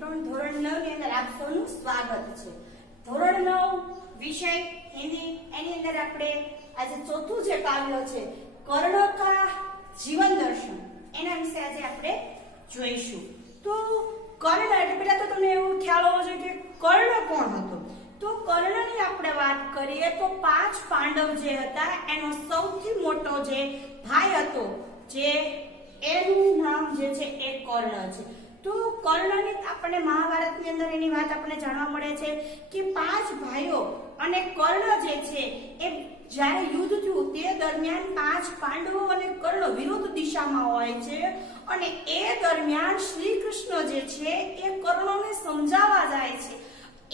ધોરણ 9 ની અંદર આપ સૌનું સ્વાગત છે। ધોરણ 9 વિષય હિન્દી, એની અંદર આપણે આજે ચોથું જે કાવ્ય છે કર્ણ કા જીવન દર્શન, એના વિશે આજે આપણે જોઈશું। તો કર્ણ એટલે પહેલા તો તમને એવું ખ્યાલ હોવો જોઈએ કે કર્ણ કોણ હતો। તો કર્ણની આપણે વાત કરીએ તો 5 પાંડવ જે હતા એનો સૌથી મોટો જે ભાઈ હતો, જે એનું નામ જે છે એ કર્ણ છે। તો કર્ણની આપણને મહાભારતની અંદર એની વાત આપણને જાણવા મળે છે કે 5 ભાઈઓ અને કર્ણ જે છે એ જ્યારે યુદ્ધ થયું તે દરમિયાન 5 પાંડવો અને કર્ણ વિરુદ્ધ દિશામાં હોય છે, અને એ દરમિયાન શ્રી કૃષ્ણ જે છે એ કર્ણને સમજાવવા જાય છે।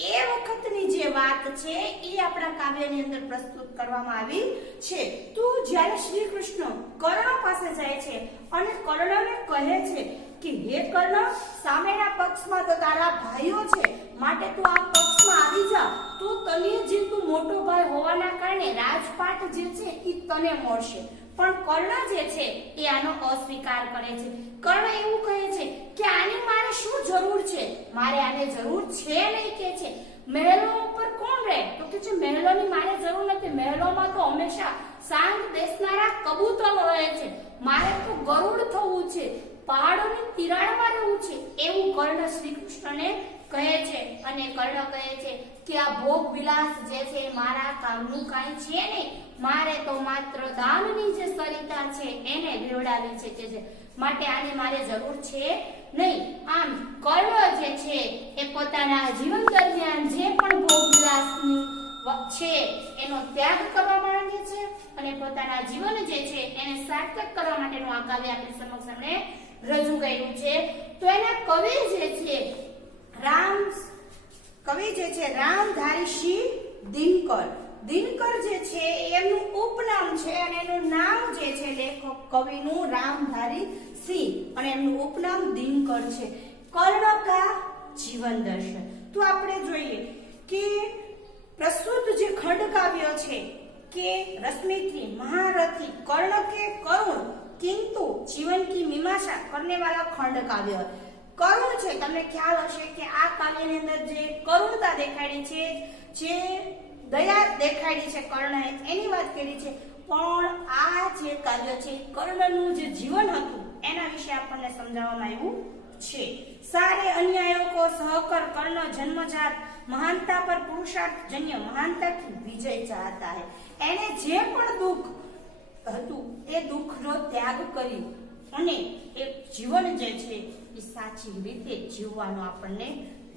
એ વખતની જે વાત છે એ આપણા કાવ્યની અંદર પ્રસ્તુત કરવામાં આવી છે। તો જ્યારે શ્રી કૃષ્ણ કર્ણ પાસે જાય છે અને કર્ણને કહે છે કે હે કર્ણ, સામેના પક્ષમાં તો તારા ભાઈઓ છે, માટે તું આ પક્ષમાં આવી જા, તો તને જે તું મોટો ભાઈ હોવાના કારણે રાજપાટ જે છે એ તને મળશે। પણ કર્ણ જે છે એ આનો અસ્વીકાર કરે છે। કર્ણ એવું કહે છે કે આની મારે શું જરૂર છે, મારે આને જરૂર છે નહીં કે છે। મહેલો ઉપર કોણ રહે, તો કે છે મહેલોની મારે જરૂર નથી, મહેલોમાં તો હંમેશા શાંત બેસનારા કબૂતરો રહે છે, મારે તો ગરુડ થવું છે, પહાડોની તિરાડમાં રહેવું છે, એવું કર્ણ શ્રી કૃષ્ણને કહે છે। અને કર્ણ કહે છે કે આ ભોગ વિલાસ જે છે મારા કામનું કાંઈ છે નહીં, મારે તો માત્ર દાનની જે સરિતા છે એને ભેવડાવી છે કે છે, માટે આની મારે જરૂર છે નહીં। આમ કર્ણ જે છે એ પોતાના જીવન દરમિયાન જે પણ ભોગ વિલાસની છે એનો ત્યાગ કરવા માંગે છે, અને પોતાના જીવન જે છે એને સાર્થક કરવા માટેનું આ કાવ્ય આપણી સમક્ષ એમણે રજૂ કર્યું છે। તો એના કવિ જે છે રામધારી સિંહ દિનકર જે છે એમનું ઉપનામ છે, અને એનું નામ જે છે લેખક કવિનું રામધારી સિંહ, અને એમનું ઉપનામ દિનકર છે। કર્ણ કા જીવન દર્શન। તો આપણે જોઈએ કે પ્રસ્તુત જે ખંડ કાવ્ય છે કે રશ્મિથી महारथी कर्ण के करुण किंतु जीवन की मीमांसा करने वाला खंड काव्य। करुण છે, તમને ખ્યાલ હશે કે આ કાવ્યની અંદર જે કરુણતા દેખાડી છે, જે દયા દેખાડી છે કર્ણએ, એની વાત કરી છે। પણ આ જે કાવ્ય છે કર્ણનું જે જીવન હતું એના વિશે આપણને સમજાવવામાં આવ્યું છે। सारे अन्यायों को सहकर कर्ण जन्मजात महानता पर पुरुषार्थ जन्य महानता की विजय चाहता है। એને જે પણ દુઃખ હતું એ દુઃખનો ત્યાગ કર્યો અને એક જીવન જે છે એ સાચી રીતે જીવવાનો આપણને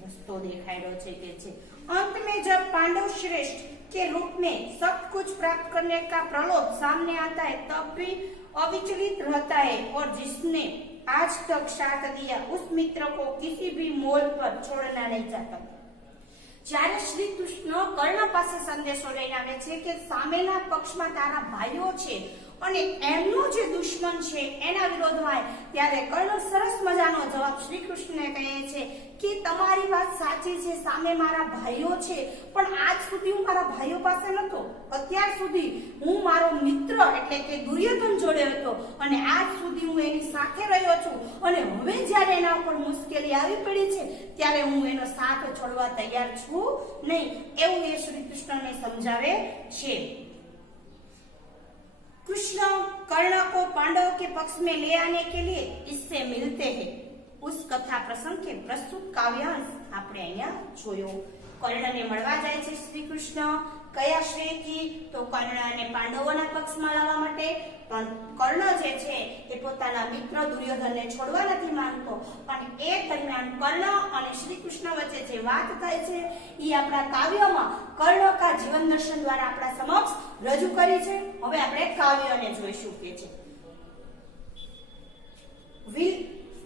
રસ્તો દેખાડ્યો છે કે છે। अंत में जब पांडव श्रेष्ठ के रूप में सब कुछ प्राप्त करने का प्रलोभ सामने आता है तब भी अविचलित रहता है, और जिसने आज तक साथ दिया उस मित्र को किसी भी मोल पर छोड़ना नहीं चाहता। જ્યારે શ્રી કૃષ્ણ કર્ણ પાસે સંદેશો લઈને આવે છે કે સામેના પક્ષમાં તારા ભાઈઓ છે અને એમનો જે દુશ્મન છે એના વિરોધમાં, ત્યારે કર્ણ સરસ મજાનો જવાબ શ્રી કૃષ્ણને કહે છે કે તમારી વાત સાચી છે, સામે મારા ભાઈઓ છે, પણ આજ સુધી હું મારા ભાઈઓ પાસે નતો, અત્યાર સુધી હું મારો મિત્ર એટલે કે દુર્યોધન જોડે હતો, અને આજ સુધી હું એની સાથે રહ્યો છું, અને હવે જ્યારે એના ઉપર મુશ્કેલી આવી પડી છે ત્યારે હું એનો સાથ છોડવા તૈયાર છું નહીં, એવું એ શ્રી કૃષ્ણને સમજાવે છે। कृष्ण कर्ण को पांडव के पक्ष में ले आने के लिए इससे मिलते हैं। उस कथा प्रसंग के प्रस्तुत काव्यांश આપણે અહીંયા જોયો। કર્ણને મળવા જાય છે શ્રી કૃષ્ણ, કયા શ્રેયથી, તો કર્ણને પાંડવોના પક્ષમાં લાવવા માટે। પણ કર્ણ જે છે એ પોતાના મિત્ર દુર્યોધનને છોડવા નથી માંગતો, અને એ દરમિયાન કર્ણ અને શ્રી કૃષ્ણ વચ્ચે જે વાત થાય છે એ આપણા કાવ્યમાં કર્ણ કા જીવન દર્શન દ્વારા આપણા સમક્ષ રજૂ કરી છે। હવે આપણે કાવ્યને જોઈશું કે છે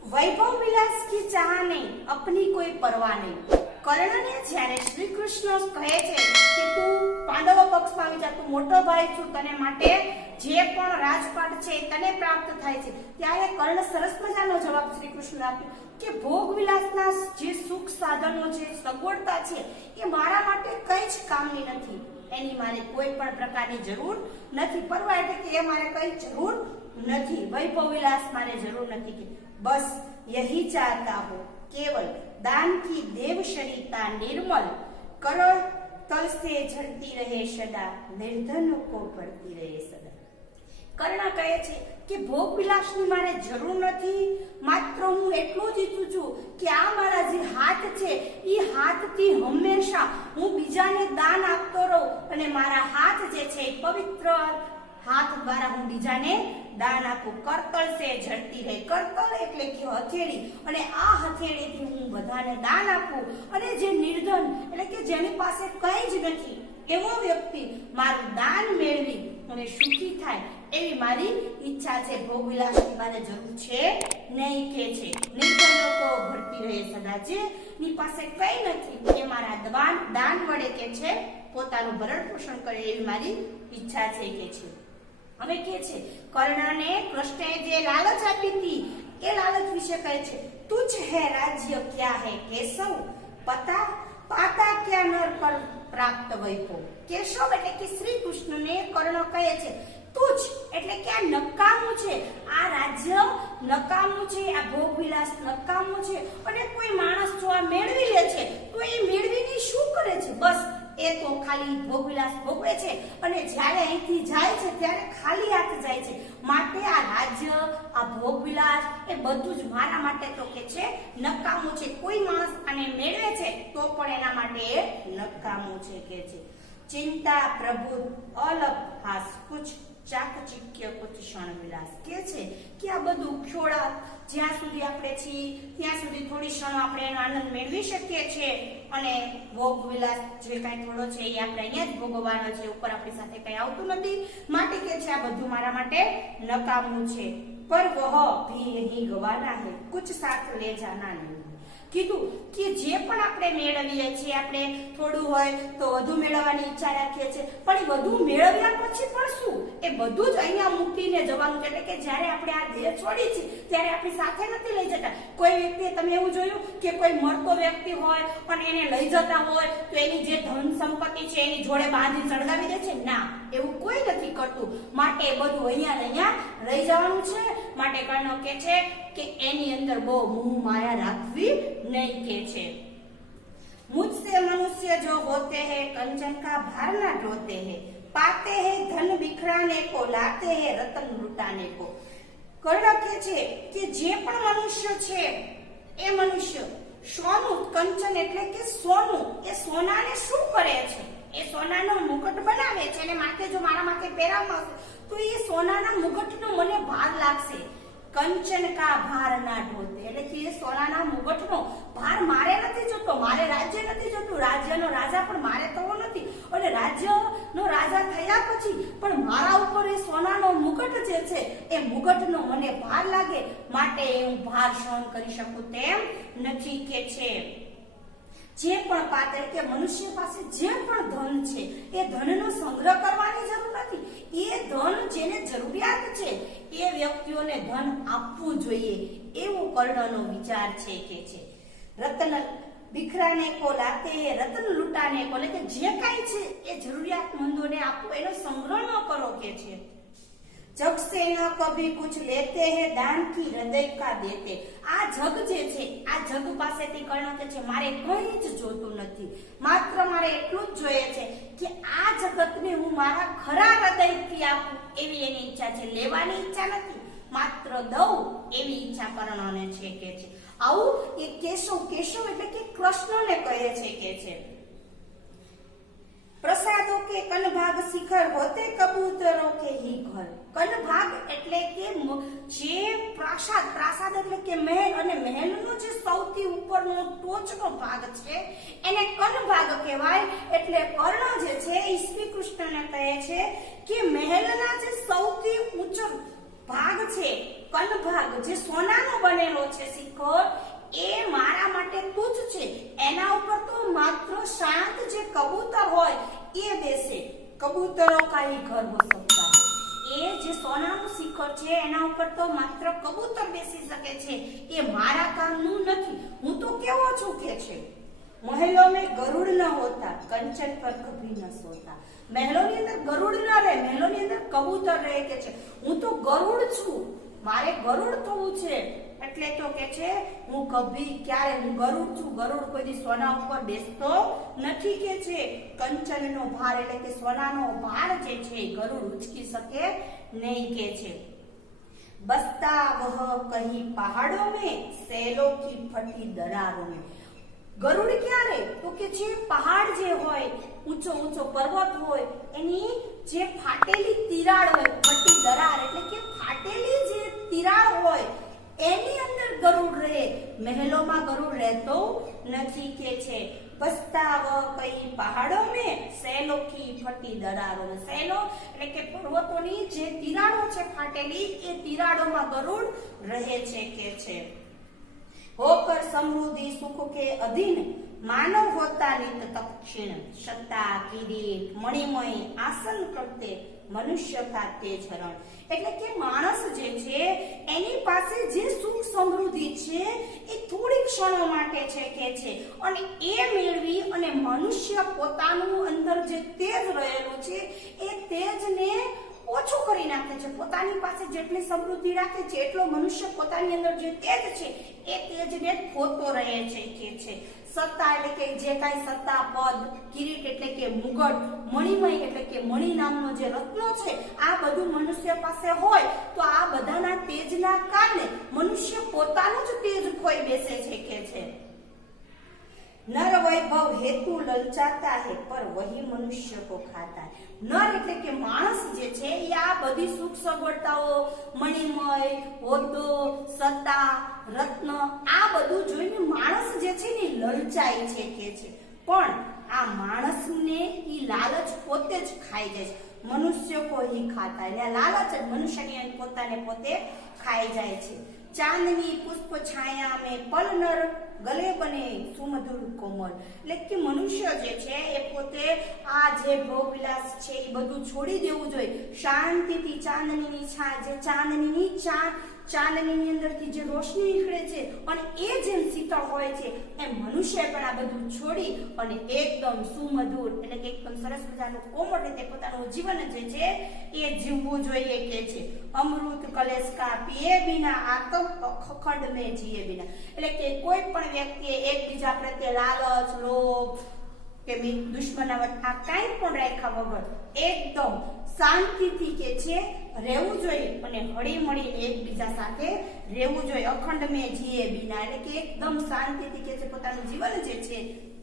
वैभव विलास की चाह नहीं, अपनी कोई परवाह नहीं। કર્ણને જ્યારે શ્રી કૃષ્ણ કહે છે કે તું પાંડવો પક્ષમાં આવી જા, તું મોટો ભાઈ છું, તને માટે જે પણ રાજપાટ છે તને પ્રાપ્ત થાય છે, ત્યારે કર્ણ સરસ મજાનો જવાબ શ્રી કૃષ્ણ આપ્યો કે ભોગ વિલાસના જે સુખ સાધનો છે, સગવડતા છે, એ મારા માટે કંઈ જ કામની નથી, એની મારે કોઈ પણ પ્રકારની જરૂર નથી। પરવા એટલે કે એ મારે કંઈ જરૂર નથી, વૈભવ વિલાસ મારે જરૂર નથી, કે બસ यही चाहता हो, केवल दान की देव शरीता निर्मल, करोड़ तल से झड़ती रहे सदा, निर्धनों को भरती रहे सदा। કર્ણ કહે છે કે ભોગ વિલાસની મારે જરૂર નથી, માત્ર હું એટલું જ ઈચ્છું છું કે આ મારા જે હાથ છે એ હાથથી હંમેશા હું બીજાને દાન આપતો રહું અને મારા હાથ જે છે એ પવિત્ર હાથ દ્વારા હું બીજાને દાન આપું। કરતલ સે ઝડતી રહે, કરતલ એટલે કે હથેળી, અને આ હથેળીથી હું બધાને દાન આપું અને જે નિર્ધન એટલે કે જેની પાસે કંઈ જ નથી એવો વ્યક્તિ મારું દાન મેળવી અને સુખી થાય એવી મારી ઈચ્છા છે। ભોગ વિલાસની મારે જરૂર છે નહીં કે છે। નિર્ધન લોકો ભરતી રહે સદા, જેની પાસે કંઈ નથી એ મારા દાન વડે કે છે પોતાનું ભરણ પોષણ કરે એવી મારી ઈચ્છા છે કે છે। હવે કે છે કર્ણને કૃષ્ણએ જે લાલચ આપી હતી એ લાલચ વિશે કહે છે, તુજ હે રાજ્ય ક્યા હે કેશવ, પાતા ક્યા નર પર પ્રાપ્ત વૈભવ। કેશવ એટલે કે શ્રી કૃષ્ણને કર્ણ કહે છે તુજ એટલે કે આ નકામું છે, આ રાજ્ય નકામું છે, આ ભોગ વિલાસ નકામું છે, અને કોઈ માણસ જો આ મેળવી લે છે તો એ મેળવીને શું કરે છે? બસ એ તો ખાલી ભોગ વિલાસ ભોગવે છે અને જ્યારે અહીંથી જાય છે ત્યારે ખાલી હાથ જાય છે। માટે આ રાજ્ય, આ ભોગ વિલાસ એ બધું જ મારા માટે તો કે છે નકામું છે। કોઈ માણસ આને મેળવે છે તો પણ એના માટે એ નકામું છે કે છે। ચિંતા પ્રભુ અલપ હાસ કુછ ચાકચિક્ય કુછ ક્ષણ વિલાસ કે છે કે આ બધું ખોળા જ્યાં સુધી આપણે છીએ ત્યાં સુધી થોડી ક્ષણો આપણે એનો આનંદ મેળવી શકીએ છીએ અને ભોગ વિલાસ જે કાંઈ થોડો છે એ આપણે અહીંયા જ ભોગવવાનો છે, ઉપર આપણી સાથે કંઈ આવતું નથી, માટે કે છે આ બધું મારા માટે નકામું છે। પર વહ ભી અહીં ગવાના હે, કુછ સાથ લે જાના નહીં। કીધું કે જે પણ આપણે મેળવીએ છીએ, આપણે થોડું હોય તો વધુ મેળવવાની ઈચ્છા રાખીએ છીએ, પણ એ વધુ મેળવ્યા પછી પણ શું? એ બધું જ અહીંયા મૂકીને જવાનું છે। એટલે કે જ્યારે આપણે આ દેહ છોડી છીએ ત્યારે આપણી સાથે નથી લઈ જતા। કોઈ વ્યક્તિએ તમે એવું જોયું કે કોઈ મરતો વ્યક્તિ હોય અને એને લઈ જતા હોય તો એની જે ધન સંપત્તિ છે એની જોડે બાંધી સળગાવી દે છે? ના, એવું કોઈ નથી કરતું। માટે બધું અહીંયા ને અહીંયા રહી જવાનું છે। માટે કર્ણ કે છે કે એની અંદર બહુ મોહ માયા રાખવી नहीं के छे। मुझसे मनुष्य जो होते हैं कंचन का भार ना ढोते हैं, पाते हैं धन बिखराने को, लाते हैं रतन लुटाने को। કર્ણ કહે છે કે જે પણ મનુષ્ય છે એ મનુષ્ય સોનું, કંચન એટલે કે સોનું, એ સોનાને શું કરે છે? એ સોનાનો મુકટ બનાવે છે અને માથે જો મારા માથે પહેરાવવામાં આવશે તો એ સોનાના મુકટનો મને ભાર લાગશે। કંચન કા ભાર ના ઢોતે એટલે કે એ સોનાના મુગટનો ભાર મારે નથી જોતો, મારે રાજ્ય નથી જોતું, રાજ્યનો રાજા પણ મારે થવો નથી, અને રાજ્યનો રાજા થયા પછી પણ મારા ઉપર એ સોનાનો મુગટ જે છે એ મુગટનો મને ભાર લાગે, માટે હું ભાર સહન કરી શકું તેમ નથી કે છે। જે પણ પાત્ર કે મનુષ્ય પાસે જે પણ ધન છે એ ધનનો સંગ્રહ કરવાની જરૂર નથી, એ ધન જેને જરૂરિયાત છે એ વ્યક્તિઓને ધન આપવું જોઈએ એવું કર્ણનો વિચાર છે કે છે। રતન બિખરાને કો લાતે રતન લૂંટાને કો, એટલે કે જે કાંઈ છે એ જરૂરિયાતમંદોને આપો, એનો સંગ્રહ ન કરો કે છે। जग से न कभी कुछ लेते हैं दान की हृदय का देते। આ જગ જે છે આ જગ પાસેથી કર્ણ કે છે મારે કંઈ જ જોતું નથી, માત્ર મારે એટલું જ જોઈએ છે કે આ જગતને હું મારા ખરા હૃદયથી આપું એવી એની ઈચ્છા છે। લેવાની ઈચ્છા નથી, માત્ર દઉં એવી ઈચ્છા કર્ણને છે કે છે। આવું એ કેશવ એટલે કે કૃષ્ણને કહે છે કે છે। प्रसादों के कनभाग शिखर होते कबूतरों के ही घर। कनभाग એટલે કે જે પ્રાસાદ એટલે કે મહેલ, અને મહેલનો જે સૌથી ઉપરનો ટોચનો ભાગ છે એને કનભાગ કહેવાય। એટલે કર્ણ જે છે એ શ્રી કૃષ્ણને કહે છે કે મહેલના જે સૌથી ઊંચો ભાગ છે કનભાગ, જે સોનાનો બનેલો છે શિખર, એ મારા માટે તુજ છે। એના ઉપર તો માત્ર શાંત જે કબૂતર હોય એ બેસે, કબૂતરો કાઈ ઘર હો સકતા હૈ। એ જે સોનાનું શિખર છે એના ઉપર તો માત્ર કબૂતર બેસી શકે છે, એ મારા કામનું નથી। હું તો કેવો છું કે છે મહેલો में गरुड़ न होता, कंचन पर कभी न सोता। મહેલોની અંદર ગરુડ ન રહે, મહેલોની અંદર કબૂતર રહે કે છે। હું તો ગરુડ છું, મારે ગરુડ થવું છે, એટલે તો કે છે હું કભી ક્યારે હું ગરુડ છું, ગરુડ કોઈ દી સોના ઉપર બેસતો નથી કે છે. કંચનનો ભાર એટલે કે સોનાનો ભાર જે છે ગરુડ ઉચકી શકે નહીં કે છે. બસતા વહ કહી પહાડો में सैलों की फटी दरारों में. ગરુડ ક્યારે તો કે જે પહાડ જે હોય, ઊંચો ઊંચો પર્વત હોય, એની જે ફાટેલી તિરાડ હોય, ફટી દરાર એટલે કે ફાટેલી જે તિરાડ હોય એની અંદર ગરુડ રહે. મહેલોમાં ગરુડ રહેતો નથી કે છે. બસતા વહ કઈ પહાડો में सैलों की फटी दरारों में. सैलो એટલે કે પર્વતોની જે તિરાડો છે ફાટેલી, એ તિરાડોમાં ગરુડ રહે છે કે છે. होकर समृद्धि सुख के अधीन मानव होता नित तक्षिण. सत्ता किरीट मणिमय आसन करते મનુષ્ય ખાતે ચરણ. એટલે કે માણસ જે છે એની પાસે જે સુખ સમૃદ્ધિ છે એ થોડી ક્ષણો માટે છે કે છે, અને એ મેળવી અને મનુષ્ય પોતાનું અંદર જે તેજ રહેલું છે એ તેજને ઓછું કરી નાખે છે. પોતાની પાસે જેટલી સમૃદ્ધિ રાખે છે એટલો મનુષ્ય પોતાની અંદર જે તેજ છે એ તેજને ખોતો રહે છે કે છે. સત્તા એટલે કે જે કાંઈ સત્તા, પદ, કિરીટ એટલે કે મુગટ, મણિમય એટલે કે મણિ નામનો જે રત્નો છે, આ બધું મનુષ્ય પાસે હોય તો આ બધાના તેજના કારણે મનુષ્ય પોતાનું જ તેજ ખોઈ બેસે છે કે છે. नर वैभव हेतु ललचाता है पर वही मनुष्य को खाता है. नर એટલે કે માણસ જે છે એ આ બધી સુખ સગવડતાઓ, મણિમય, હોદ્દો, સત્તા, રત્ન, આ બધું જોઈને માણસ જે છે ને લલચાય છે કે છે. પણ આ માણસને ઈ લાલચ પોતે જ ખાઈ જાય છે. મનુષ્ય કો હી ખાતા. એટલે લાલચ જ મનુષ્યને પોતાને પોતે ખાઈ જાય છે. ચાંદની પુષ્પ છાયા में पल नर गले बने सुमधुर कोमल. એટલે કે મનુષ્ય જે છે એ પોતે આ જે ભોગ વિલાસ છે એ બધું છોડી દેવું જોઈએ. શાંતિથી ચાંદનીની છા, જે ચાંદનીની અંદરથી જે રોશની નીકળે છે અને એ જેમ શીતળ હોય છે એમ મનુષ્ય પણ આ બધું છોડી અને એકદમ સુમધુર એટલે કે એકદમ સરસ મજાનું કોમળ રીતે પોતાનું જીવન જે છે એ જીવવું જોઈએ કે છે. અમૃત કલેશ કા પીએ બિના આતમ અખંડ में જીએ બિના. એટલે કે કોઈ પણ વ્યક્તિએ એકબીજા પ્રત્યે લાલચ, લોભ કે દુશ્મનાવટ આ કાંઈ પણ રાખ્યા વગર એકદમ શાંતિથી કે છે રહેવું જોઈએ અને હળી મળી એકબીજા સાથે રહેવું જોઈએ. અખંડ में જીએ બિના એટલે કે એકદમ શાંતિથી કે છે પોતાનું જીવન જે છે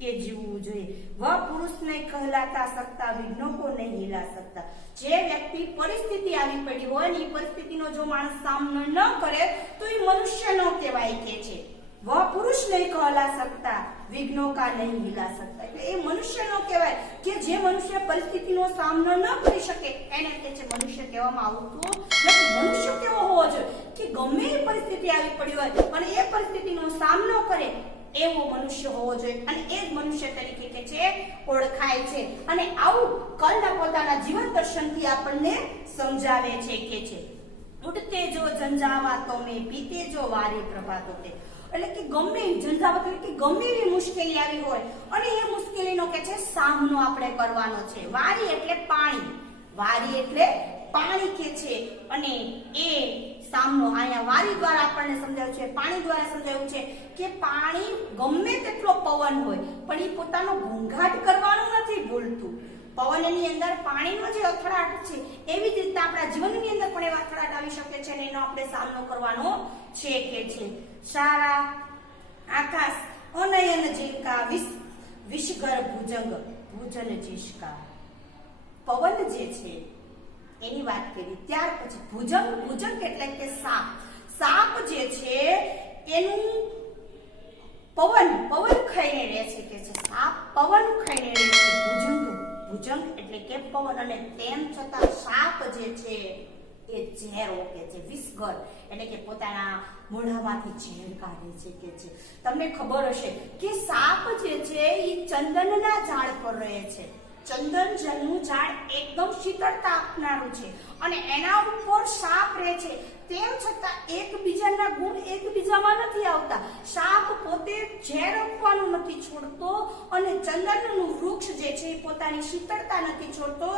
એ જીવવું જોઈએ. વહ પુરુષ નહીં કહેલાતા સકતા, વિઘ્નો કો નહીં હિલા સકતા. જે વ્યક્તિ પરિસ્થિતિ આવી પડી હોય ને એ પરિસ્થિતિનો જો માણસ સામનો ન કરે તો એ મનુષ્ય ન કહેવાય કે છે. वह पुरुष नहीं कहला सकता, विघ्नों का नहीं हिला सकता. એટલે એ મનુષ્ય નો કહેવાય કે જે મનુષ્ય પરિસ્થિતિનો સામનો ન કરી શકે એને કે છે મનુષ્ય કહેવામાં આવતું નથી. મનુષ્ય કેવો હોવો જોઈએ કે ગમે એ પરિસ્થિતિ આવી પડી હોય અને એ પરિસ્થિતિનો સામનો કરે એવો મનુષ્ય હોવો જોઈએ અને એ જ મનુષ્ય તરીકે કે છે ઓળખાય છે. અને આવું કર્ણ પોતાના જીવન દર્શનથી આપણને સમજાવે છે કે છે. ઉઠતે જો ઝંઝાવાતો મેં, પીતે જો વારે પ્રભાતો તે. એટલે કે ગમે ઝંઝાવત એટલે કે ગમે એવી મુશ્કેલી આવી હોય અને એ મુશ્કેલીનો કે છે સામનો આપણે કરવાનો છે. વારી એટલે પાણી, વારી એટલે પાણી કે છે અને એ સામનો અહીંયા વારી દ્વારા આપણને સમજાવ્યું છે, પાણી દ્વારા સમજાવ્યું છે કે પાણી ગમે તેટલો પવન હોય પણ એ પોતાનો ઘોંઘાટ કરવાનું નથી ભૂલતું. પવનની અંદર પાણીનો જે અથડાટ છે એવી જ રીતે આપણા જીવનની અંદર પણ એવા અથડાટ આવી શકે છે અને એનો આપણે સામનો કરવાનો છે કે છે. સારા આકાશ અનયન જીલકા વિષગર ભુજંગ ભુજન જીશકા. પવન જે છે એની વાત કરી ત્યાર પછી ભુજંગ, ભુજંગ એટલે કે સાપ. સાપ જે છે એનું પવન ખાઈને રહે છે કે છે. સાપ પવન ખાઈને રહે છે. ભુજંગ એટલે કે પવન અને તેમ છતાં સાપ જે છે એ ઝેર ઓકે છે. વિષગર એટલે કે પોતાના મોઢામાંથી ઝેર કાઢે છે કે છે. તમને ખબર હશે કે સાપ જે છે એ ચંદનના ઝાડ પર રહે છે. ચંદન જળનું ઝાડ એકદમ શીતળતા આપનારું છે અને એના ઉપર સાપ રહે છે, તેમ છતાં એકબીજાના ગુણ એકબીજામાં નથી આવતા. સાપ પોતે ઝેર આપવાનું નથી છોડતો અને ચંદનનું વૃક્ષ જે છે એ પોતાની શીતળતા નથી છોડતો.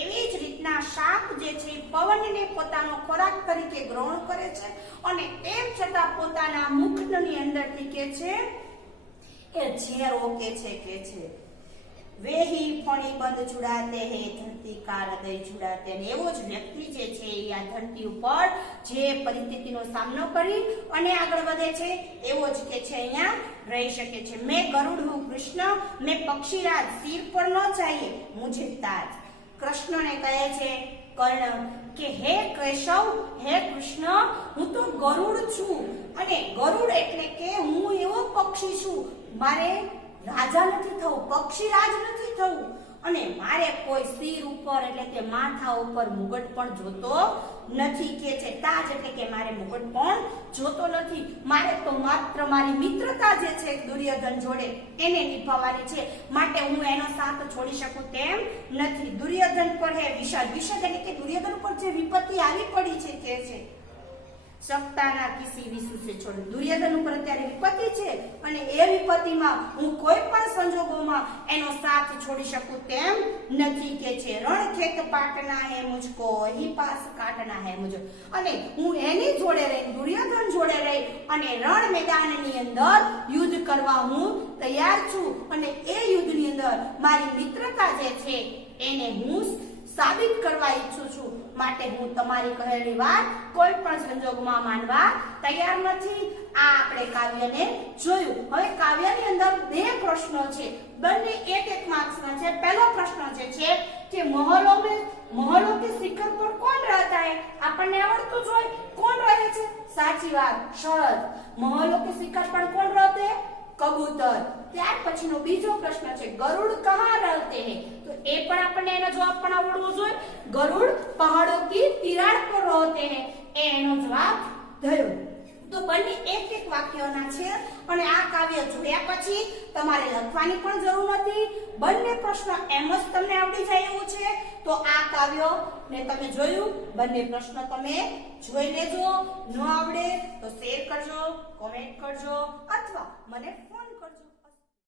એવી જ રીતના સાપ જે છે પવનને પોતાનો ખોરાક તરીકે ગ્રહણ કરે છે અને તેમ છતાં પોતાના મુખની અંદરથી કે છે એ ઝેર ઓકે છે કે છે. વેહી ફણી બંધ છુડાતે હે ધરતી કા હૃદય છુડાતે. એવો જ વ્યક્તિ જે છે એ આ ધરતી ઉપર જે પરિસ્થિતિનો સામનો કરી અને આગળ વધે છે એવો જ કે છે અહીંયા રહી શકે છે. મેં ગરુડ હું કૃષ્ણ, મેં પક્ષીરાજ, સિર પર ન चाहिए मुझे ताज. કૃષ્ણને કહે છે કર્ણ કે હે કેશવ, હે કૃષ્ણ, હું તો ગરુડ છું અને ગરુડ એટલે કે હું એવો પક્ષી છું, મારે રાજા નથી થવું, પક્ષીરાજ નથી થવું અને મારે કોઈ સિર ઉપર એટલે કે માથા ઉપર મુગટ પણ જોતો નથી કે છે. તાજ એટલે કે મારે મુગટ પણ જોતો નથી. મારે તો માત્ર મારી મિત્રતા જે છે દુર્યોધન જોડે એને નિભાવવાની છે, માટે હું એનો સાથ છોડી શકું તેમ નથી. દુર્યોધન પર હે વિષાદ. વિષાદ એટલે કે દુર્યોધન પર જે વિપત્તિ આવી પડી છે કે છે સપ્તાહના કિસી વિસુ સે છોડ. દુર્યોધન ઉપર અત્યારે વિપત્તિ છે અને એ વિપત્તિમાં હું કોઈ પણ સંજોગોમાં એનો સાથ છોડી શકું તેમ નથી કે છે. રણ ખેત પાટના હે મુજકો, હી પાસ કાટના હે મુજો. અને હું એની જોડે રહી, દુર્યોધન જોડે રહી અને રણ મેદાનની અંદર યુદ્ધ કરવા હું તૈયાર છું અને એ યુદ્ધની અંદર મારી મિત્રતા જે છે એને હું સાબિત કરવા ઈચ્છું છું, માટે હું તમારી કહેલી વાત કોઈ પણ સંજોગમાં માનવા તૈયાર નથી. આ આપણે કાવ્યને જોયું. હવે કાવ્યની અંદર બે પ્રશ્નો છે, બંને એક માર્ક્સના છે. પહેલો પ્રશ્ન જે છે કે મહલો કે શિખર પર કોણ રહેતા है? આપણને આવડતું જ હોય કોણ રહે છે. સાચી વાત, શરદ. મહલો કે શિખર પર કોણ રહેते हैं? કબૂતર. ત્યાર પછીનો બીજો પ્રશ્ન છે ગરુડ કહાં રહેતે हैं? તો એ પણ આપણને એનો જવાબ પણ આવડવો જોઈએ. ગરુડ પહાડો કી તિરાડ પર રહેતે हैं. એ એનો જવાબ થયો. તો બંને એક વાક્યોના છે અને આ કાવ્ય જોયા પછી તમારે લખવાની પણ જરૂર નથી. બંને પ્રશ્ન એમ જ તમને આવડી જાય એવું છે. તો આ કાવ્યો ને તમે જોયું, બંને પ્રશ્ન તમે જોઈ લેજો. ન આવડે તો શેર કરજો, કોમેન્ટ કરજો અથવા મને ફોન કરજો.